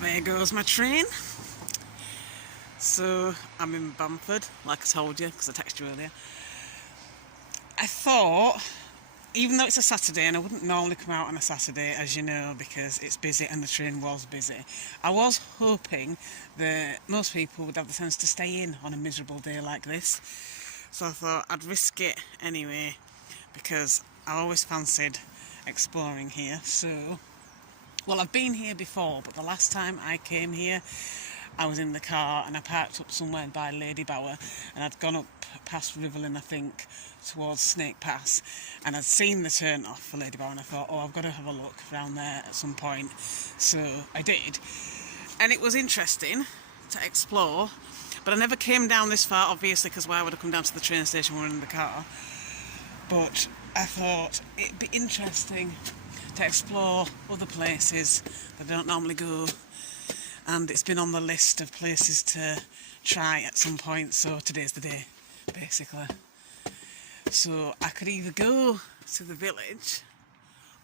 There goes my train. So I'm in Bamford, like I told you, because I texted you earlier. I thought, even though it's a Saturday, and I wouldn't normally come out on a Saturday, as you know, because it's busy and the train was busy, I was hoping that most people would have the sense to stay in on a miserable day like this. So I thought I'd risk it anyway, because I always fancied exploring here. So, well, I've been here before, but the last time I came here, I was in the car and I parked up somewhere by Lady Bower, and I'd gone up past Riverlin, I think, towards Snake Pass, and I'd seen the turn off for Lady Bower, and I thought, oh, I've got to have a look around there at some point. So I did, and it was interesting to explore, but I never came down this far, obviously, because why would I come down to the train station when we're in the car? But I thought it'd be interesting to explore other places that I don't normally go, and it's been on the list of places to try at some point, so today's the day, basically. So I could either go to the village,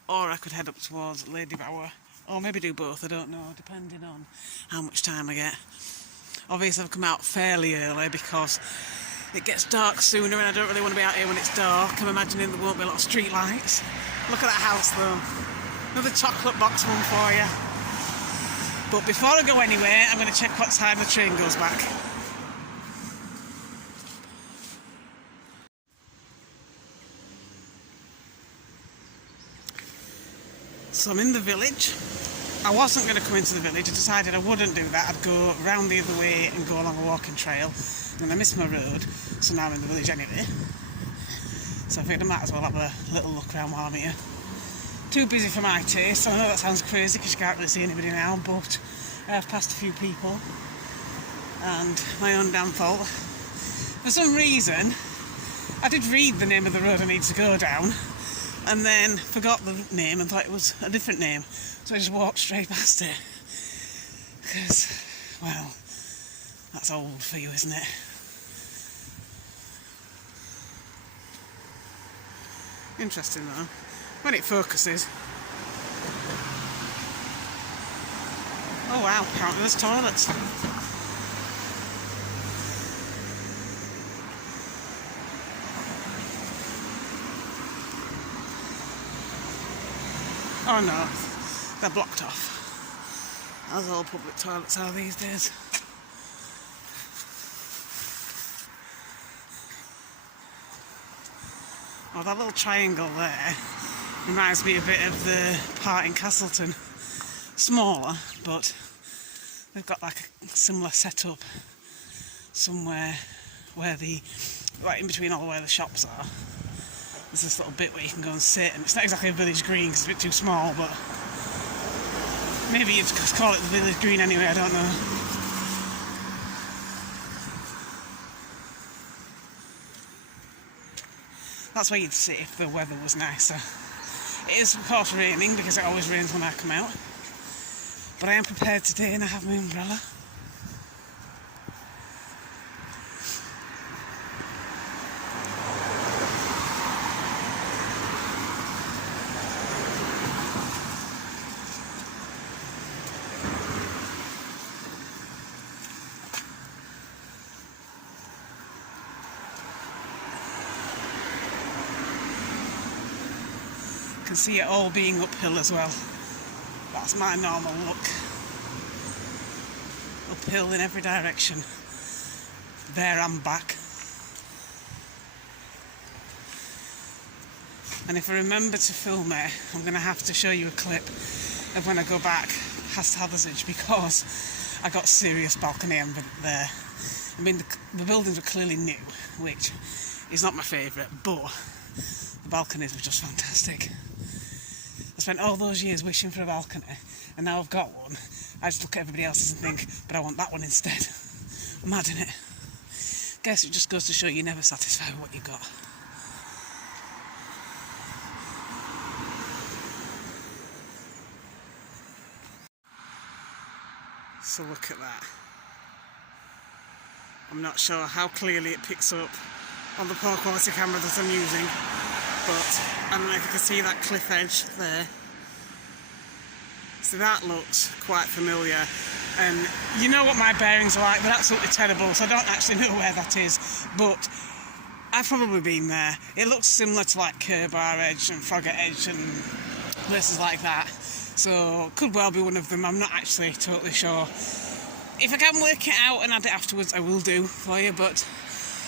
or I could head up towards Lady Bower, or maybe do both, I don't know, depending on how much time I get. Obviously I've come out fairly early because it gets dark sooner and I don't really want to be out here when it's dark. I'm imagining there won't be a lot of street lights. Look at that house though. Another chocolate box one for you. But before I go anywhere, I'm going to check what time the train goes back. So I'm in the village. I wasn't going to come into the village. I decided I wouldn't do that. I'd go round the other way and go along a walking trail. And I missed my road, so now I'm in the village anyway. So I figured I might as well have a little look around while I'm here. Too busy for my taste, so I know that sounds crazy because you can't really see anybody now, but I have passed a few people, and my own damn fault. For some reason, I did read the name of the road I need to go down, and then forgot the name and thought it was a different name, so I just walked straight past it. Because, well, that's old for you, isn't it? Interesting though, when it focuses. Oh wow, apparently there's toilets. Oh no, they're blocked off. As all public toilets are these days. Oh, that little triangle there reminds me a bit of the part in Castleton. Smaller, but they've got like a similar setup somewhere where right in between all where the shops are. There's this little bit where you can go and sit, and it's not exactly a village green because it's a bit too small, but maybe you'd call it the village green anyway, I don't know. That's where you'd sit if the weather was nicer. It is of course raining because it always rains when I come out, but I am prepared today and I have my umbrella. You can see it all being uphill as well. That's my normal look. Uphill in every direction. There and back. And if I remember to film it, I'm going to have to show you a clip of when I go back past Hathersage, because I got serious balcony envy there. I mean, the buildings were clearly new, which is not my favourite, but the balconies were just fantastic. I spent all those years wishing for a balcony, and now I've got one. I just look at everybody else's and think, but I want that one instead. I'm mad in it. Guess it just goes to show you're never satisfied with what you got. So look at that. I'm not sure how clearly it picks up on the poor quality camera that I'm using, but I don't know if you can see that cliff edge there. It's So that looks quite familiar. And you know what my bearings are like, they're absolutely terrible, so I don't actually know where that is. But I've probably been there. It looks similar to like Kerbar Edge and Frogger Edge and places like that. So could well be one of them. I'm not actually totally sure. If I can work it out and add it afterwards, I will do for you. But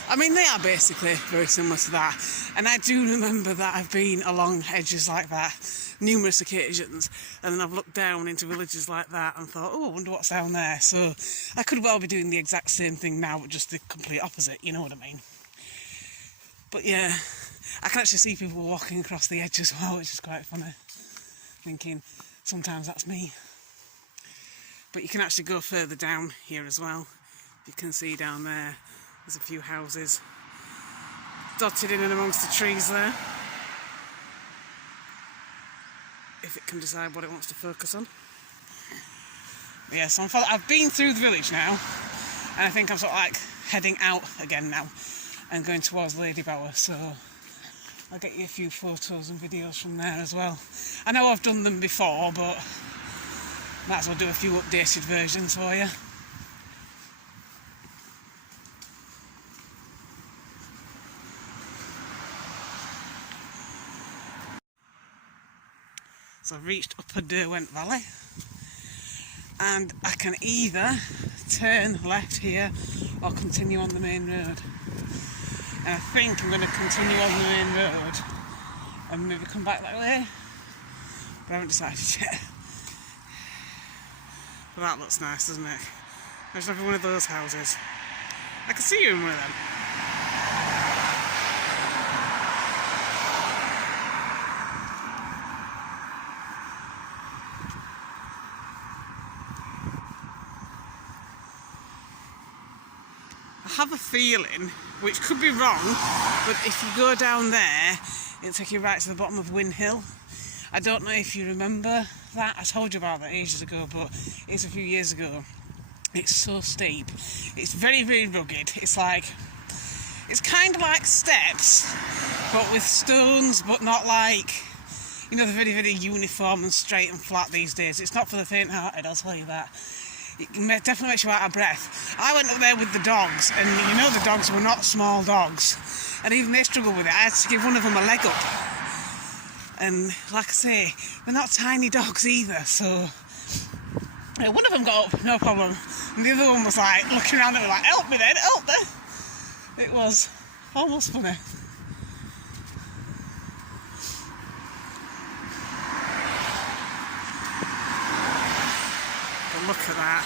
I mean, they are basically very similar to that. And I do remember that I've been along edges like that numerous occasions, and then I've looked down into villages like that and thought, oh, I wonder what's down there. So I could well be doing the exact same thing now, but just the complete opposite, you know what I mean? But yeah, I can actually see people walking across the edge as well, which is quite funny. Thinking, sometimes that's me. But you can actually go further down here as well. You can see down there, there's a few houses dotted in and amongst the trees there. If it can decide what it wants to focus on. But yeah, so I've been through the village now, and I think I'm sort of like heading out again now and going towards Lady Bower, so I'll get you a few photos and videos from there as well. I know I've done them before, but might as well do a few updated versions for you. So I've reached Upper Derwent Valley, and I can either turn left here or continue on the main road. And I think I'm going to continue on the main road and maybe come back that way, but I haven't decided yet. But that looks nice, doesn't it? There's every one of those houses. I can see you in one of them. I have a feeling, which could be wrong, but if you go down there, it'll take you right to the bottom of Win Hill. I don't know if you remember that. I told you about that ages ago, but it's a few years ago. It's so steep. It's very, very rugged. It's kind of like steps, but with stones, but not like, you know, they're very, very uniform and straight and flat these days. It's not for the faint-hearted, I'll tell you that. It definitely makes you out of breath. I went up there with the dogs, and you know the dogs were not small dogs, and even they struggled with it. I had to give one of them a leg up, and like I say, they're not tiny dogs either, so yeah, one of them got up, no problem, and the other one was like looking around at me like, help me then, help me. It was almost funny. Look at that.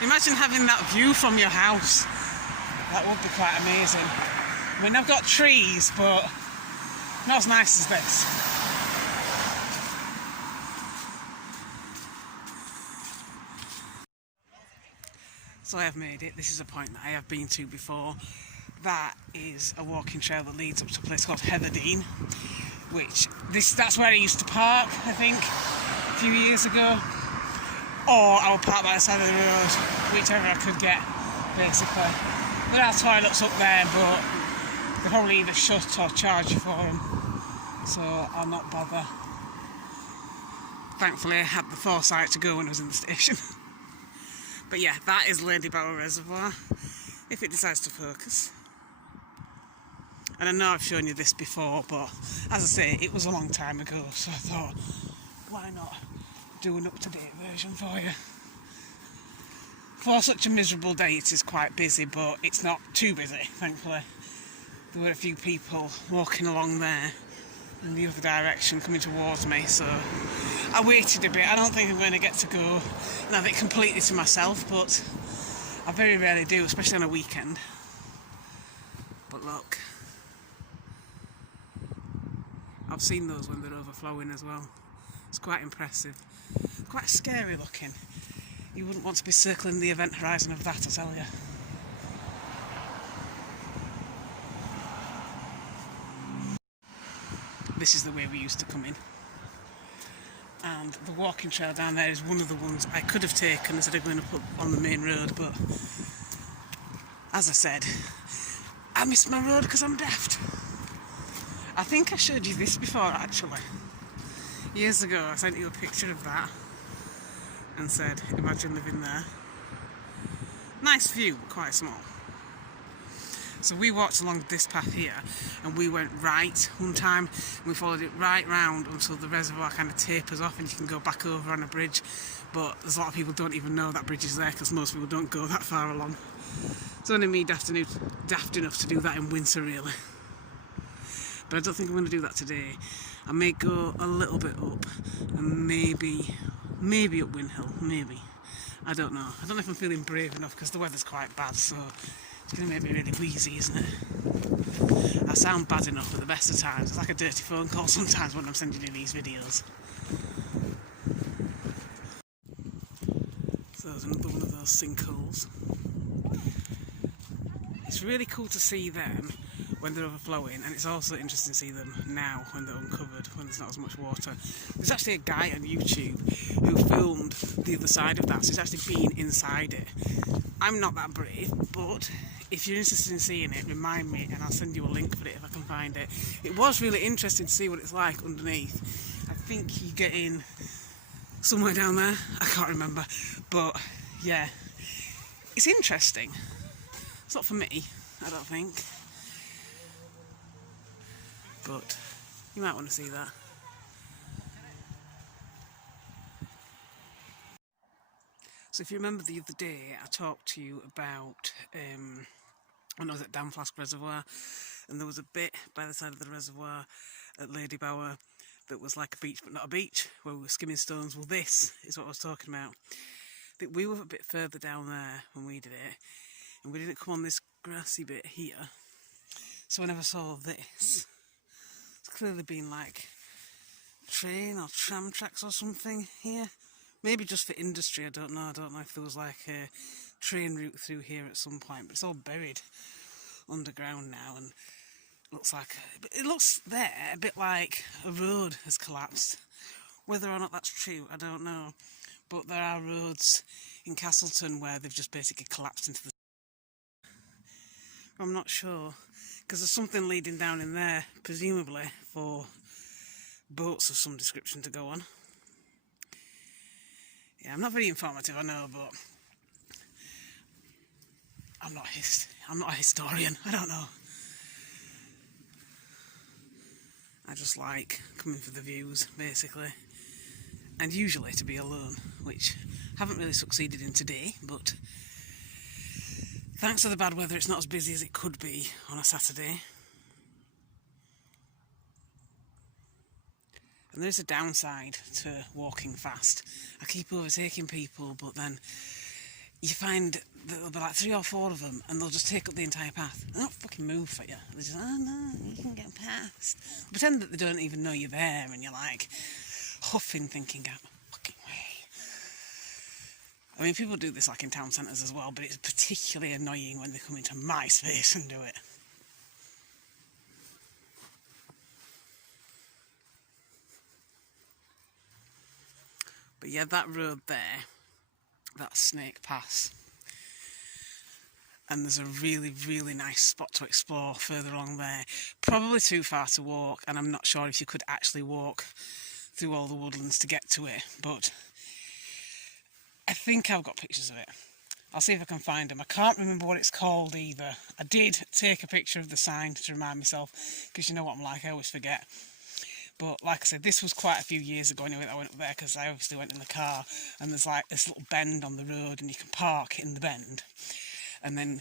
Imagine having that view from your house. That would be quite amazing. I mean, I've got trees, but not as nice as this. So I have made it. This is a point that I have been to before. That is a walking trail that leads up to a place called Heatherdean, that's where I used to park, I think, a few years ago. Or I would park by the side of the road, whichever I could get, basically. There are toilets up there, but they're probably either shut or charge you for them, so I'll not bother. Thankfully, I had the foresight to go when I was in the station. But yeah, that is Lady Bower Reservoir, if it decides to focus. And I know I've shown you this before, but as I say, it was a long time ago, so I thought, why not do an up-to-date version for you. For such a miserable day, it is quite busy, but it's not too busy, thankfully. There were a few people walking along there in the other direction coming towards me, so I waited a bit. I don't think I'm going to get to go and have it completely to myself, but I very rarely do, especially on a weekend. But look, I've seen those when they're overflowing as well. It's quite impressive. Quite scary looking. You wouldn't want to be circling the event horizon of that, I tell you. This is the way we used to come in. And the walking trail down there is one of the ones I could have taken instead of going up on the main road, but as I said, I missed my road because I'm daft. I think I showed you this before, actually. Years ago I sent you a picture of that and said, imagine living there. Nice view, but quite small. So we walked along this path here and we went right one time and we followed it right round until the reservoir kind of tapers off and you can go back over on a bridge, but there's a lot of people don't even know that bridge is there because most people don't go that far along. It's only me daft enough to do that in winter really, but I don't think I'm going to do that today. I may go a little bit up and maybe up Win Hill, maybe. I don't know. I don't know if I'm feeling brave enough because the weather's quite bad, so it's going to make me really wheezy, isn't it? I sound bad enough at the best of times. It's like a dirty phone call sometimes when I'm sending you these videos. So there's another one of those sinkholes. It's really cool to see them when they're overflowing, and it's also interesting to see them now when they're uncovered, when there's not as much water. There's actually a guy on YouTube who filmed the other side of that, so he's actually been inside it. I'm not that brave, but if you're interested in seeing it, remind me and I'll send you a link for it if I can find it. It was really interesting to see what it's like underneath. I think you get in somewhere down there, I can't remember, but yeah, it's interesting. It's not for me, I don't think, but you might want to see that. So if you remember the other day, I talked to you about when I was at Damflask Reservoir, and there was a bit by the side of the reservoir at Lady Bower that was like a beach but not a beach, where we were skimming stones. Well, this is what I was talking about. I think we were a bit further down there when we did it, and we didn't come on this grassy bit here. So I never saw this. It's clearly been like train or tram tracks or something here. Maybe just for industry, I don't know. I don't know if there was like a train route through here at some point, but it's all buried underground now, and it looks there a bit like a road has collapsed. Whether or not that's true, I don't know. But there are roads in Castleton where they've just basically collapsed into the... I'm not sure, because there's something leading down in there, presumably for boats of some description to go on. Yeah, I'm not very informative, I know, but I'm not a historian, I don't know. I just like coming for the views, basically. And usually to be alone, which I haven't really succeeded in today, but thanks to the bad weather, it's not as busy as it could be on a Saturday. And there's a downside to walking fast. I keep overtaking people, but then you find that there'll be like 3 or 4 of them, and they'll just take up the entire path. They don't fucking move for you. They're just, oh no, you can get past. Pretend that they don't even know you're there, and you're like huffing, thinking, get the fucking way. I mean, people do this like in town centres as well, but it's particularly annoying when they come into my space and do it. But yeah, that road there, that Snake Pass, and there's a really, really nice spot to explore further along there. Probably too far to walk, and I'm not sure if you could actually walk through all the woodlands to get to it, but I think I've got pictures of it. I'll see if I can find them. I can't remember what it's called either. I did take a picture of the sign to remind myself, because you know what I'm like, I always forget. But like I said, this was quite a few years ago anyway that I went up there, because I obviously went in the car, and there's like this little bend on the road and you can park in the bend and then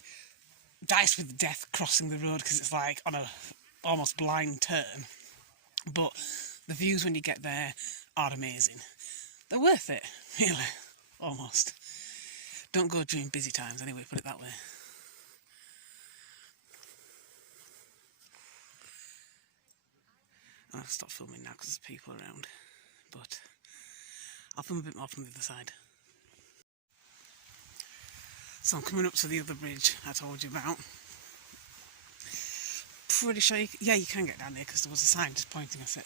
dice with death crossing the road because it's like on a almost blind turn. But the views when you get there are amazing. They're worth it, really, almost. Don't go during busy times anyway, put it that way. I'll stop filming now because there's people around, but I'll film a bit more from the other side. So I'm coming up to the other bridge I told you about. Pretty sure you can get down there because there was a sign just pointing at it.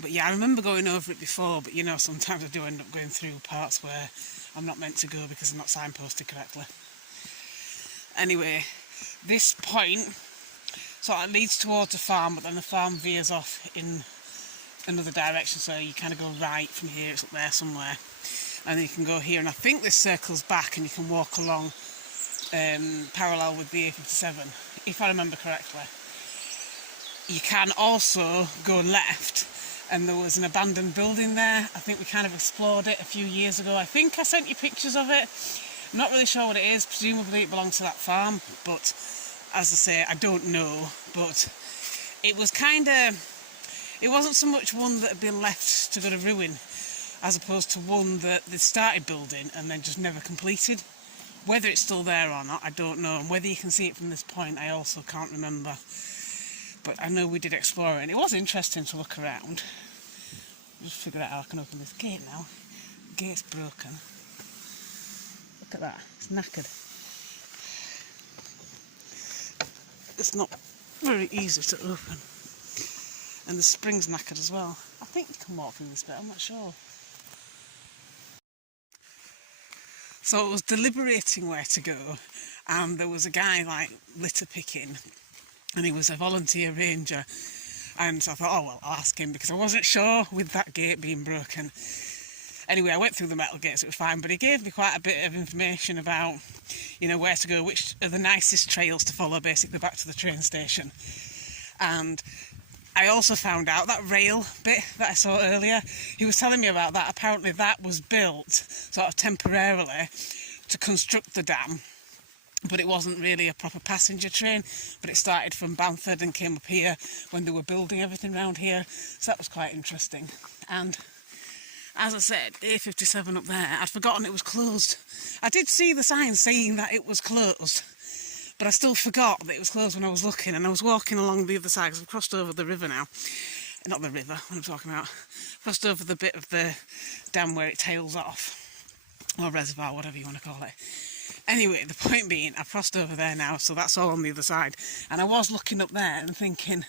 But yeah, I remember going over it before, but you know, sometimes I do end up going through parts where I'm not meant to go because I'm not signposted correctly. Anyway, this point sort of leads towards a farm, but then the farm veers off in another direction, so you kind of go right from here, it's up there somewhere, and then you can go here, and I think this circles back and you can walk along parallel with the A57, if I remember correctly. You can also go left, and there was an abandoned building there. I think we kind of explored it a few years ago. I think I sent you pictures of it. I'm not really sure what it is. Presumably it belongs to that farm, but as I say, I don't know. But it was kind of, it wasn't so much one that had been left to go to ruin, as opposed to one that they started building and then just never completed. Whether it's still there or not, I don't know. And whether you can see it from this point, I also can't remember. But I know we did explore it, and it was interesting to look around. Just figure out how I can open this gate now. The gate's broken. Look at that, it's knackered. It's not very easy to open. And the spring's knackered as well. I think you can walk through this bit, I'm not sure. So I was deliberating where to go, and there was a guy like litter picking, and he was a volunteer ranger, and so I thought, oh well, I'll ask him, because I wasn't sure with that gate being broken. Anyway, I went through the metal gates, it was fine, but he gave me quite a bit of information about, you know, where to go, which are the nicest trails to follow, basically back to the train station. And I also found out that rail bit that I saw earlier, he was telling me about that. Apparently that was built sort of temporarily to construct the dam, but it wasn't really a proper passenger train, but it started from Bamford and came up here when they were building everything around here, so that was quite interesting. And as I said, A57 up there, I'd forgotten it was closed. I did see the sign saying that it was closed, but I still forgot that it was closed when I was looking, and I was walking along the other side, because I've crossed over the river now. Not the river, what I'm talking about. Crossed over the bit of the dam where it tails off, or reservoir, whatever you want to call it. Anyway, the point being, I've crossed over there now, so that's all on the other side. And I was looking up there and thinking,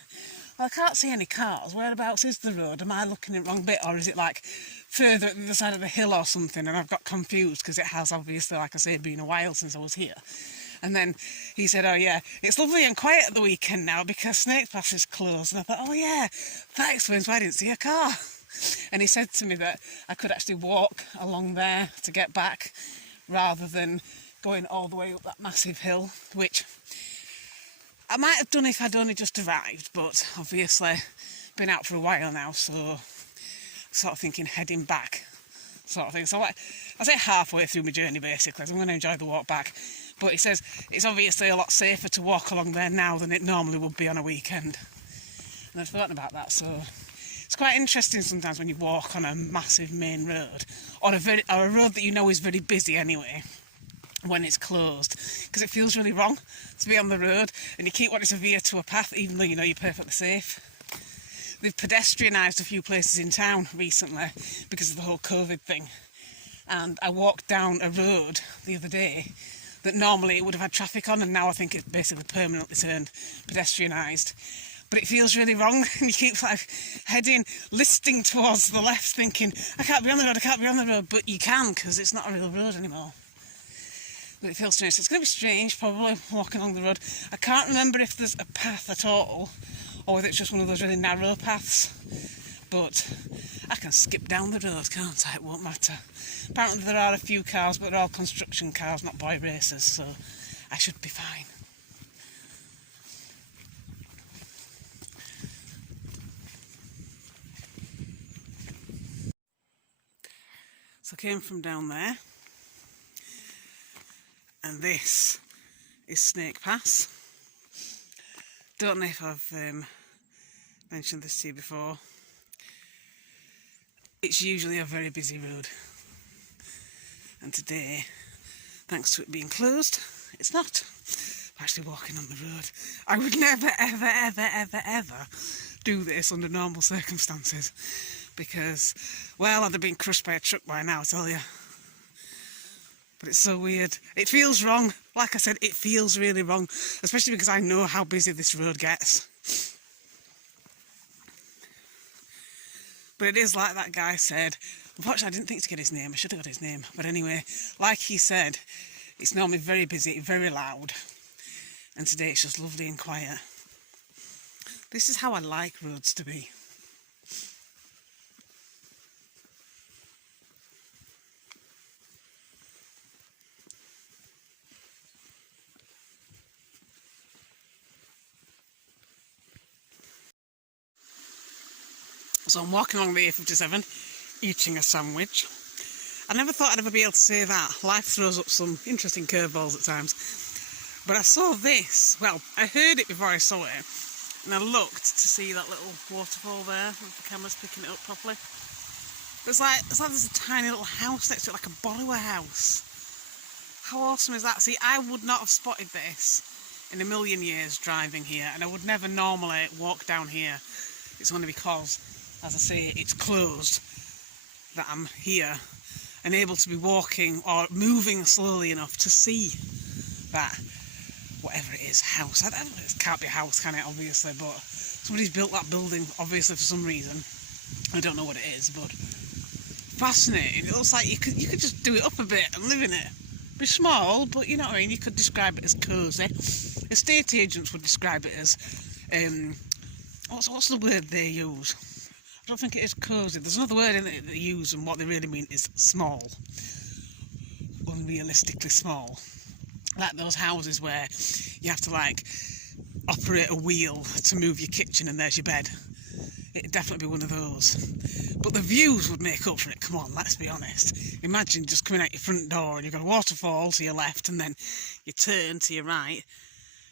well, I can't see any cars. Whereabouts is the road? Am I looking at the wrong bit, or is it like further at the other side of the hill or something? And I've got confused, because it has obviously, like I say, been a while since I was here. And then he said, oh yeah, it's lovely and quiet at the weekend now because Snake Pass is closed. And I thought, oh yeah, that explains why I didn't see a car. And he said to me that I could actually walk along there to get back, rather than going all the way up that massive hill, which I might have done if I'd only just arrived, but obviously been out for a while now, so sort of thinking heading back sort of thing. So I say halfway through my journey basically, so I'm going to enjoy the walk back. But he says it's obviously a lot safer to walk along there now than it normally would be on a weekend. And I'd forgotten about that, so it's quite interesting sometimes when you walk on a massive main road, or a road that you know is very busy anyway, when it's closed, because it feels really wrong to be on the road and you keep wanting to veer to a path even though you know you're perfectly safe. They've pedestrianised a few places in town recently because of the whole COVID thing, and I walked down a road the other day that normally it would have had traffic on, and now I think it's basically permanently turned pedestrianised. But it feels really wrong, and you keep like heading, listing towards the left thinking, I can't be on the road, I can't be on the road, but you can, because it's not a real road anymore. But it feels strange. So it's going to be strange, probably, walking along the road. I can't remember if there's a path at all, or whether it's just one of those really narrow paths. But I can skip down the road, can't I? It won't matter. Apparently there are a few cars, but they're all construction cars, not boy racers, so I should be fine. So I came from down there, and this is Snake Pass. Don't know if I've mentioned this to you before. It's usually a very busy road, and today, thanks to it being closed, it's not. I'm actually walking on the road. I would never, ever, ever, ever, ever do this under normal circumstances, because, well, I'd have been crushed by a truck by now, I tell you. But it's so weird. It feels wrong. Like I said, it feels really wrong, especially because I know how busy this road gets. But it is like that guy said. Unfortunately, I didn't think to get his name. I should have got his name. But anyway, like he said, it's normally very busy, very loud. And today it's just lovely and quiet. This is how I like roads to be. So I'm walking along the A57, eating a sandwich. I never thought I'd ever be able to say that. Life throws up some interesting curveballs at times. But I saw this. Well, I heard it before I saw it. And I looked to see that little waterfall there, if the camera's picking it up properly. It's like there's a tiny little house next to it, like a borrower house. How awesome is that? See, I would not have spotted this in a million years driving here, and I would never normally walk down here. It's only because, as I say, it's closed that I'm here and able to be walking or moving slowly enough to see that, whatever it is, house. It can't be a house, can it, obviously, but somebody's built that building, obviously, for some reason. I don't know what it is, but fascinating. It looks like you could just do it up a bit and live in it. Be small, but you know what I mean, you could describe it as cosy. Estate agents would describe it as, what's the word they use? I don't think it is cosy. There's another word in it that they use, and what they really mean is small. Unrealistically small. Like those houses where you have to like operate a wheel to move your kitchen and there's your bed. It'd definitely be one of those. But the views would make up for it, come on, let's be honest. Imagine just coming out your front door and you've got a waterfall to your left and then you turn to your right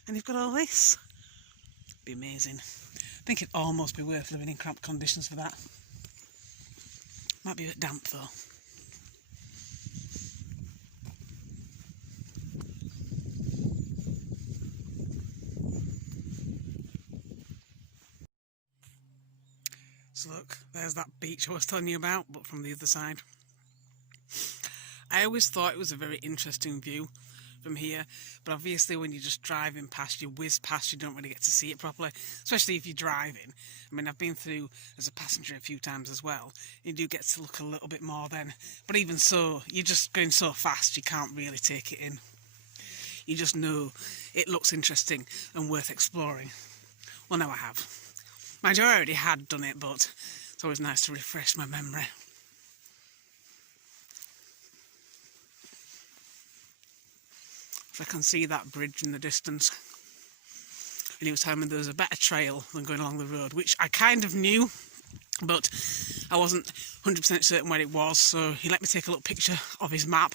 and you've got all this. It'd be amazing. I think it'd almost be worth living in cramped conditions for that. Might be a bit damp though. So look, there's that beach I was telling you about, but from the other side. I always thought it was a very interesting view from here, but obviously when you're just driving past, you whiz past, you don't really get to see it properly, especially if you're driving. I mean, I've been through as a passenger a few times as well. You do get to look a little bit more then, but even so, you're just going so fast you can't really take it in. You just know it looks interesting and worth exploring. Well, now I have. Mind you, I already had done it, but it's always nice to refresh my memory. So I can see that bridge in the distance. And he was telling me there was a better trail than going along the road, which I kind of knew, but I wasn't 100% certain where it was, so he let me take a little picture of his map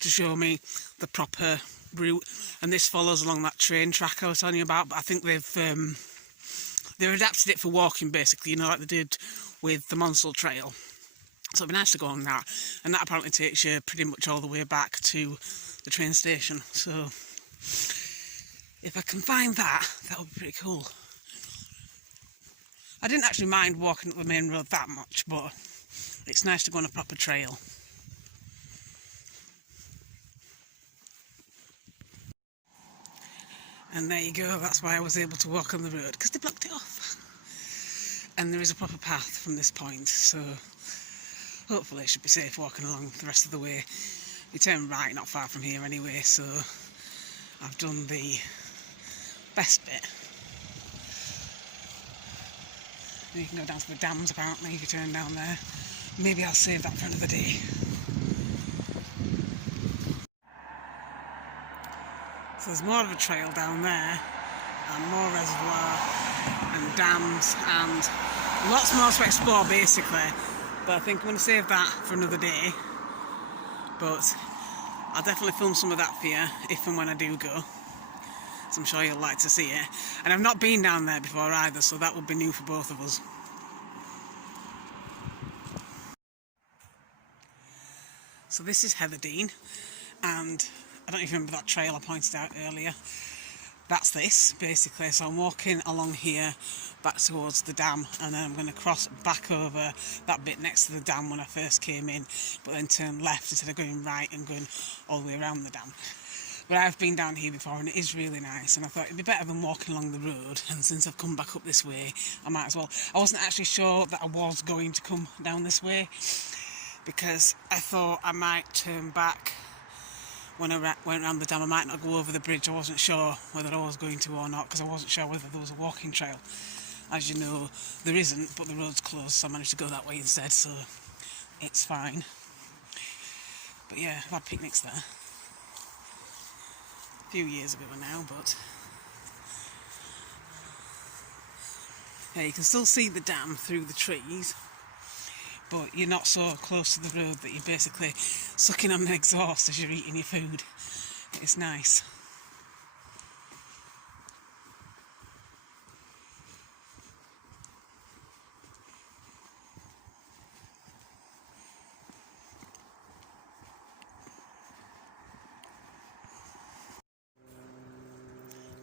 to show me the proper route. And this follows along that train track I was telling you about, but I think they've adapted it for walking, basically, you know, like they did with the Monsell Trail. So it'd be nice to go on that. And that apparently takes you pretty much all the way back to the train station. So if I can find that, that would be pretty cool. I didn't actually mind walking up the main road that much, but it's nice to go on a proper trail. And there you go, that's why I was able to walk on the road, because they blocked it off. And there is a proper path from this point, so hopefully it should be safe walking along the rest of the way. You turn right not far from here anyway, so I've done the best bit. And you can go down to the dams apparently if you turn down there. Maybe I'll save that for another day. So there's more of a trail down there, and more reservoir and dams and lots more to explore basically, but I think I'm going to save that for another day. But I'll definitely film some of that for you if and when I do go, so I'm sure you'll like to see it. And I've not been down there before either, so that would be new for both of us. So this is Heatherdean, and I don't even remember that trail I pointed out earlier. That's this, basically. So I'm walking along here back towards the dam, and then I'm going to cross back over that bit next to the dam when I first came in, but then turn left instead of going right and going all the way around the dam. But I've been down here before and it is really nice, and I thought it'd be better than walking along the road, and since I've come back up this way I might as well. I wasn't actually sure that I was going to come down this way because I thought I might turn back when I went around the dam. I might not go over the bridge. I wasn't sure whether I was going to or not, because I wasn't sure whether there was a walking trail. As you know, there isn't, but the road's closed, so I managed to go that way instead, so it's fine. But yeah, I've had picnics there. A few years ago now, but Yeah, you can still see the dam through the trees, but you're not so close to the road that you're basically sucking on an exhaust as you're eating your food. It's nice.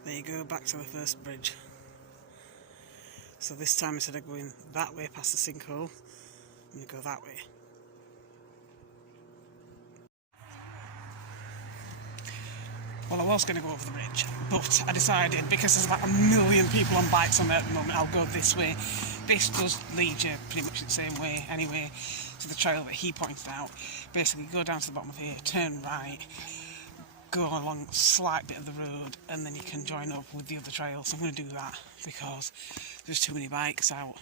There you go, back to the first bridge. So this time instead of going that way past the sinkhole, I'm going to go that way. Well, I was going to go over the bridge, but I decided, because there's like a million people on bikes on there at the moment, I'll go this way. This does lead you pretty much the same way anyway to the trail that he pointed out. Basically, go down to the bottom of here, turn right, go along a slight bit of the road, and then you can join up with the other trail. So I'm going to do that because there's too many bikes out.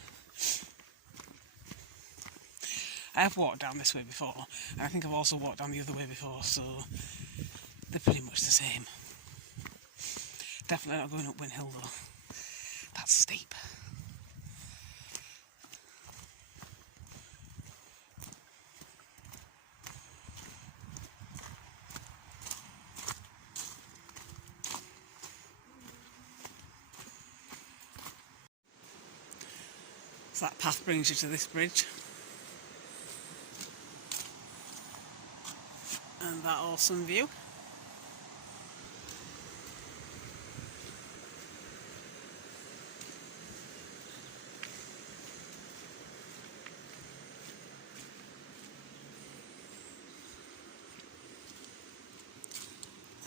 I have walked down this way before, and I think I've also walked down the other way before, so they're pretty much the same. Definitely not going up Win Hill though. That's steep. So that path brings you to this bridge. And that awesome view.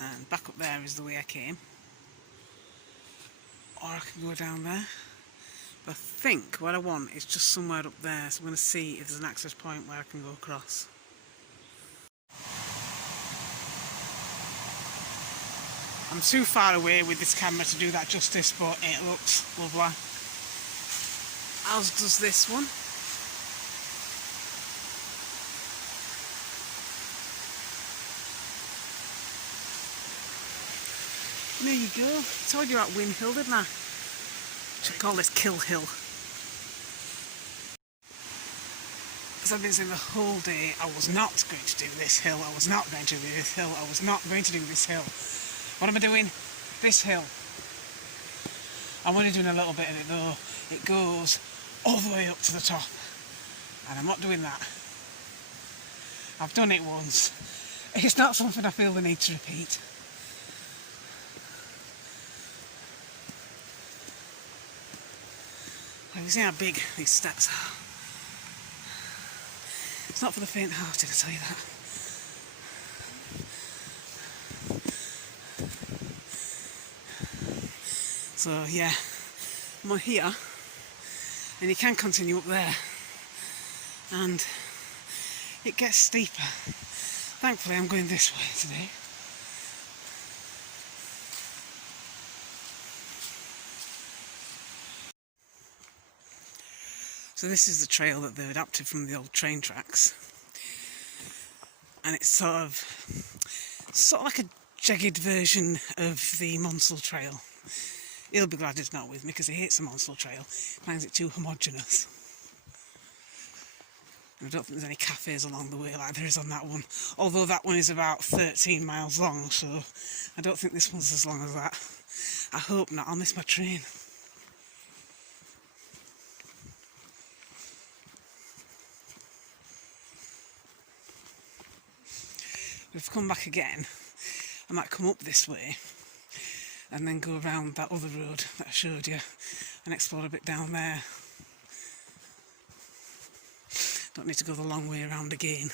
And back up there is the way I came. Or I can go down there. But I think what I want is just somewhere up there, so I'm going to see if there's an access point where I can go across. I'm too far away with this camera to do that justice, but it looks lovely. As does this one. There you go. I told you about Win Hill, didn't I? Should call this Kill Hill. Because I've been saying the whole day I was not going to do this hill, I was not going to do this hill, I was not going to do this hill. What am I doing? This hill. I'm only doing a little bit of it though. It goes all the way up to the top. And I'm not doing that. I've done it once. It's not something I feel the need to repeat. You see how big these steps are. It's not for the faint-hearted, I tell you that. So yeah, I'm on here, and you can continue up there, and it gets steeper. Thankfully I'm going this way today. So this is the trail that they've adapted from the old train tracks, and it's sort of like a jagged version of the Monsell Trail. He'll be glad he's not with me because he hates the Monsell Trail, finds it too homogenous. I don't think there's any cafes along the way like there is on that one, although that one is about 13 miles long, so I don't think this one's as long as that. I hope not, I'll miss my train. We've come back again. I might come up this way and then go around that other road that I showed you and explore a bit down there. Don't need to go the long way around again.